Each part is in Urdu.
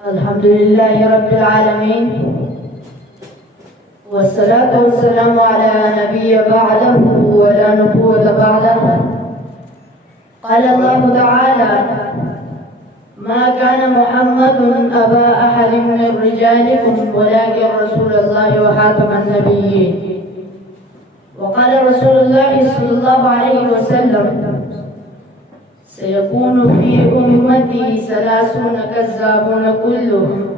الحمد لله رب العالمين والصلاة والسلام على نبي بعده ولا نبوة بعده. قال الله تعالى: ما كان محمد أبا أحد من رجالكم ولكن رسول الله وخاتم النبيين. وقال رسول الله صلى الله عليه وسلم: سيكون في أمتي 30 كذابون كلهم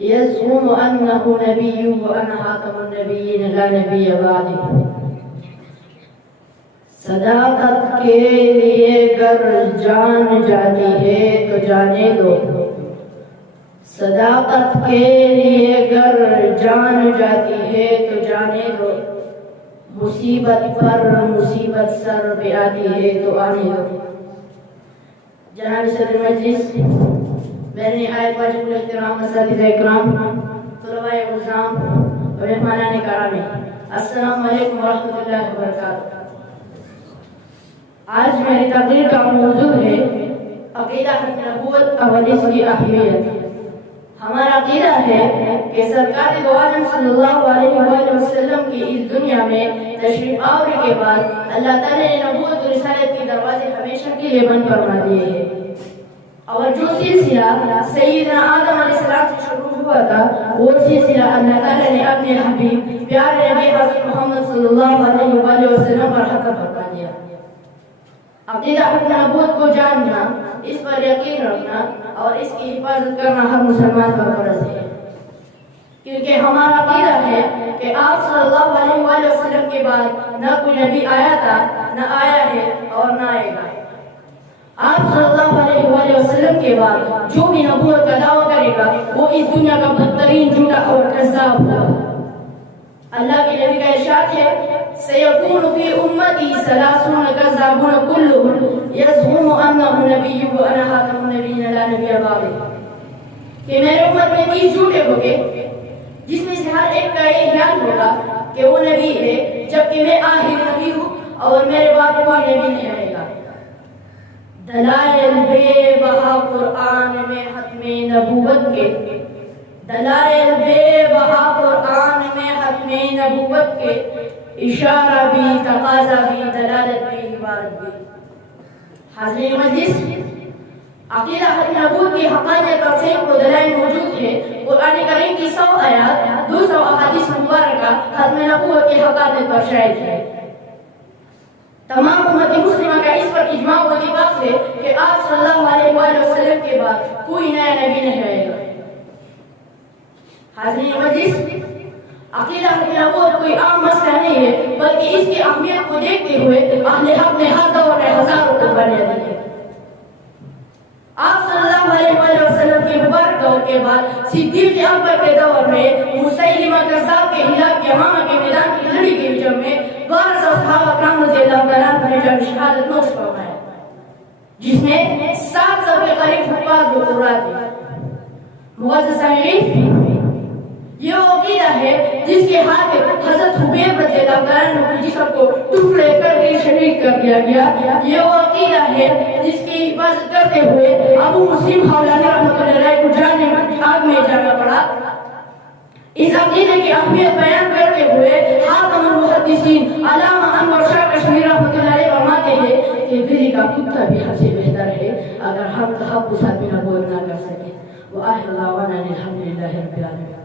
يزعم أنه نبي وأنا خاتم النبيين لا نبي بعدي. صداقت کے لیے گر جان جاتی ہے تو جانے دو. صداقت کے لیے گر جان جاتی ہے تو جانے دو. مصیبت پر مصیبت سر پہ آتی ہے تو آنے دو. جناب صدر مجلس، میرے نہایت واجب الاحترام اساتذہ اکرام، طلباء اعزام اور مہمانان گرامی، السلام علیکم ورحمۃ اللہ وبرکاتہ. آج میری تقریر کا موضوع ہے عقیدہ نبوت اور اس کی اہمیت. ہمارا عقیدہ ہے کہ سرکار دو عالم صلی اللہ علیہ وآلہ وسلم کی اس دنیا میں تشریف آوری کے بعد اللہ تعالی نے نبوت اور رسالت کے دروازے ہمیشہ کے لیے بند فرما دیے ہیں، اور جو سلسلہ سیدنا آدم علیہ السلام سے شروع ہوا تھا وہ سلسلہ اللہ تعالی نے اپنے حبیب پیارے نبی حضرت محمد صلی اللہ علیہ وآلہ وسلم پر ختم فرما دیا. عقیدہ نبوت کو جاننا، اس پر یقین رکھنا اور اس کی حفاظت کرنا ہر مسلمان کا فرض ہے، کیونکہ ہمارا عقیدہ ہے کہ آپ صلی اللہ علیہ وآلہ وسلم کے بعد نہ کوئی نبی آیا تھا، نہ آیا ہے اور نہ آئے گا. آپ صلی اللہ علیہ وآلہ وسلم کے بعد جو بھی نبوت کا دعویٰ کرے گا وہ اس دنیا کا بدترین جھوٹا اور کذاب ہوگا. اللہ کے نبی کا ارشاد ہے: سيكون في أمتي 30 كذابون كلهم يزعم أنه نبي وأنا خاتم النبيين لا نبي بعدي. کہ میرے امت میں 30 جھوٹے ہوں گے جس میں سے ہر ایک کا یہ خیال ہوگا کہ وہ نبی ہے، جبکہ میں آخری نبی ہوں اور میرے بعد کوئی نبی نہیں آئے گا. دلائل بے بہا قرآن میں ختم نبوت کے، دلائل بے بہا قرآن میں ختم نبوت کے، اشارہ بھی، تقاضا بھی، دلالت بھی، عبارت بھی. حاضرین مجلس، عقیدہ ختم نبوت کی حقانیت اور سینکڑوں دلائل موجود ہے. قرآن کریم کی 100 آیات، 200 احادیث مبارکہ ختم نبوت کی حقانیت پر شاہد ہے. تمام امت مسلمہ کا اس پر اجماع و اتفاق ہے کہ آپ صلی اللہ علیہ وآلہ وسلم کے بعد کوئی نیا نبی نہیں آئے گا. حاضرین مجلس، عقیدہ نبوت کوئی عام مسئلہ نہیں ہے، بلکہ اس کی اہمیت کو دیکھتے ہوئے اہل حق نے ہر دور میں ہزاروں کو بنا دی ہے. آپ صلی اللہ علیہ وآلہ وسلم کے مبارک دور کے بعد صدیق اکبر کے دور میں مسیلمہ کذاب کے خلاف یمامہ کے میدان کی لڑائی کے جنگ میں 1200 صحابہ کرام رضی اللہ عنہ نے جنگ شہادت نوش فرمایا، جس میں 700 کے قریب حفاظ و قرات تھے. معزز سامعین، یہ عقیدہ ہے جس کے ہاتھ میں حضرت حبیب رضی اللہ عنہ کے جسم کو ٹکڑے کر کے شہید کر دیا گیا. یہ عقیدہ ہے جس کی حفاظت کرتے ہوئے ابو مسلم خولانی رحمۃ اللہ علیہ کو جانے میں آگ میں جانا پڑا. اس عقیدے کی اہمیت بیان کرتے ہوئے خاتم المحدثین علامہ انور شاہ کشمیری رحمۃ اللہ علیہ فرماتے ہیں کہ بلی کا کتا بھی حد سے بہتر ہے اگر ہم حق کو ساتھ میں نبوت نہ کر سکے. وآخر دعوانا الحمد للہ رب العالمین.